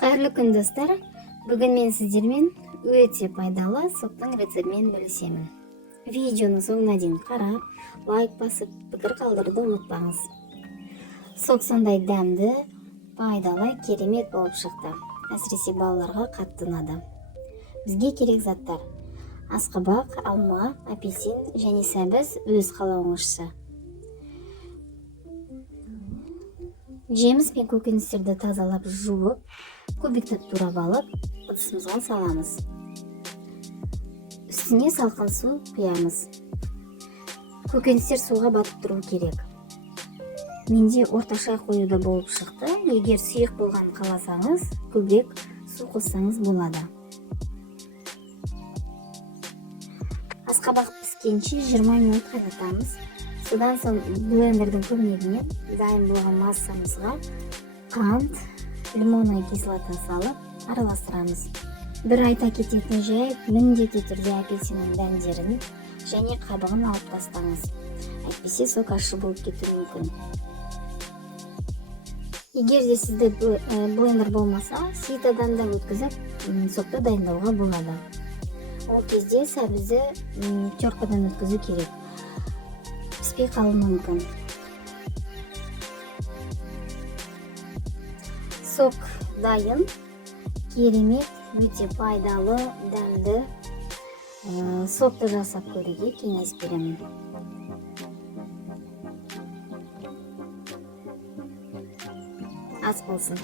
Кайырлуу күн достор. Бүгүн мен сиздермен өтө пайдалуу соктун рецептин бөлүшөмүн. Видеону соңуна чейин карап, лайк басып, пикир калтырууну унутпаңыз. Сок сондай дәмдүү, пайдалуу, керемет болуп чыкты. Асиресе балаларга катты унады. Бизге керек заттар: аскабак, алма, апельсин және сәбиз өз каалооңузча. Жемис мен көкөнүстөрдү тазалап, жууп, кубиктеп турап алып, ыдысыбызга саламыз. Үстүнө салкын суу куябыз. Көкөнүстөр сууга батып туруу керек. Менде орташа коюуда болуп чыкты. Эгер сүйүк болгонун кааласаңыз, көбүрөөк суу куссаңыз болот. Аскабак пискенче 20 минут кайнатабыз. Судан соң блендердин көмөгү дайын болгон массамызга кант, лимонный кислота салып аралаштырабыз. Бир айта кететін жай, міндетті түрде апельсиннин дәмдерин және кабыгын алып тастаңыз. Айтпесе сок ачуу болуп кетүү мүмкүн. Эгерде сизде блендер болмаса, ситадан да өткүзүп, сокто дайындауга болот. Ол кезде сабизди теркадан өткүзүү керек. Писпей калуу мүмкүн. Сок дайын, керемет, өтө пайдалуу, дәмдүү. Сокто жасап көрүүгө кеңеш берем. Ас болсун.